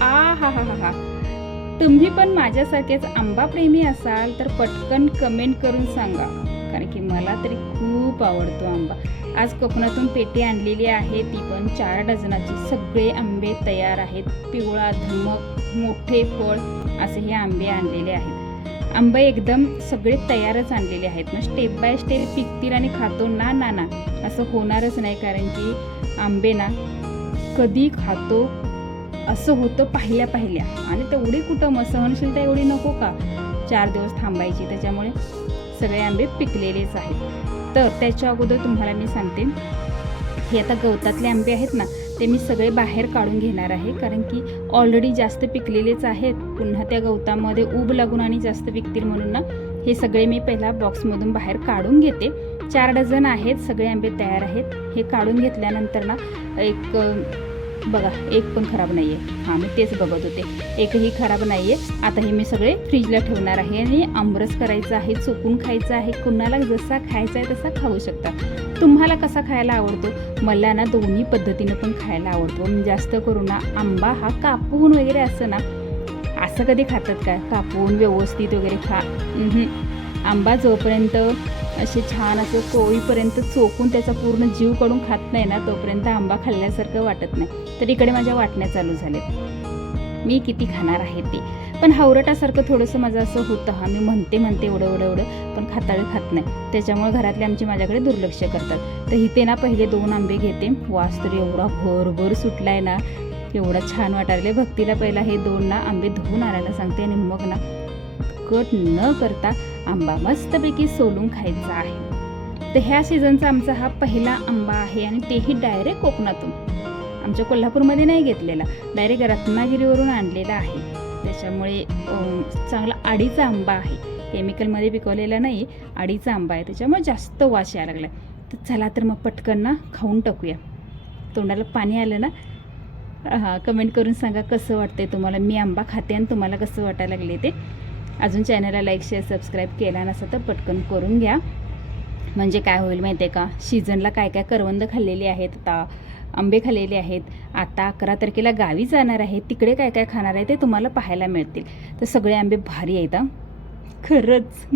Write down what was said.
हा हा हा हा. तुम्ही पण माझ्यासारखेच आंबा प्रेमी असाल तर पटकन कमेंट करून सांगा, कारण की मला तरी खूप आवडतो आंबा. आज कोकणातून पेटी आणलेली आहे, ती पण 4 डझनाची. सगळे आंबे तयार आहेत. पिवळा धमक मोठे फळ असे हे आंबे आणलेले आहेत. आंबे एकदम सगळे तयारच आणलेले आहेत. मग स्टेप बाय स्टेप पिकतील आणि खातो ना ना ना असं होणारच नाही, कारण की आंबे ना कधी खातो असं होतं पाहिल्या पाहिल्या. आणि तेवढी कुठं मग सहनशीलता एवढी नको का 4 दिवस थांबायची. त्याच्यामुळे सगळे आंबे पिकलेलेच आहेत. तर त्याच्या अगोदर तुम्हाला मी सांगते, हे आता गवतातले आंबे आहेत ना, ते मी सगळे बाहेर काढून घेणार आहे, कारण की ऑलरेडी जास्त पिकलेलेच आहेत. पुन्हा त्या गवतामध्ये ऊब लागून आणि जास्त पिकतील म्हणून ना हे सगळे मी पहिला बॉक्समधून बाहेर काढून घेते. 4 डझन आहेत, सगळे आंबे तयार आहेत. हे काढून घेतल्यानंतर ना एक बघा, एक पण खराब नाही आहे. हां, मी तेच बघत होते, एकही खराब नाही आहे. आता हे मी सगळे फ्रीजला ठेवणार आहे आणि आमरस करायचं आहे, चोकून खायचं आहे. कुणाला जसा खायचा आहे तसा खाऊ शकता. तुम्हाला कसा खायला आवडतो? मला ना दोन्ही पद्धतीनं पण खायला आवडतो. जास्त करून ना आंबा हा कापून वगैरे असं ना, असं कधी खातात का कापून व्यवस्थित वगैरे खा? आंबा जोपर्यंत असे छान असं कोळीपर्यंत चोकून त्याचा पूर्ण जीव काढून खात नाही ना, तोपर्यंत आंबा खाल्ल्यासारखं वाटत नाही. तर इकडे माझ्या वाटण्या चालू झाले, मी किती खाणार आहे ते. पण हावरटासारखं थोडंसं माझं असं होतं. हा, मी म्हणते एवढं पण खाताळी खात नाही. त्याच्यामुळे घरातले आमचे माझ्याकडे दुर्लक्ष करतात. तर इथे ना पहिले 2 आंबे घेते. वास तर एवढा भरभर सुटलाय ना, एवढा छान वाटायला. भक्तीला पहिला हे 2 ना आंबे धुवून आणायला सांगते आणि मग ना कट न करता आंबा मस्तपैकी सोलून खायचा आहे. तर ह्या सीझनचा आमचा हा पहिला आंबा आहे आणि तेही डायरेक्ट कोकणातून. आमच्या कोल्हापूरमध्ये नाही घेतलेला, डायरेक्ट रत्नागिरीवरून आणलेला आहे. त्याच्यामुळे चांगला आडीचा आंबा आहे, केमिकलमध्ये पिकवलेला नाही, आडीचा आंबा आहे. त्याच्यामुळे जास्त वास यायला लागला. तर चला तर मग पटकन ना खाऊन टाकूया. तोंडाला पाणी आलं ना. हां, कमेंट करून सांगा कसं वाटतंय तुम्हाला. मी आंबा खाते आणि तुम्हाला कसं वाटायला लागले ते. अजून चॅनलला लाईक शेअर सबस्क्राईब केला नसेल तर पटकन करून घ्या. म्हणजे काय होईल माहिती आहे का, सीझनला काय काय करवंद खाल्लेली आहेत, आता आंबे खाल्लेले आहेत. आता 11 तारखेला गावी जाणार आहे, तिकडे काय काय खाणार आहे ते तुम्हाला पाहायला मिळतील. तर सगळे आंबे भारी आहेत खरंच.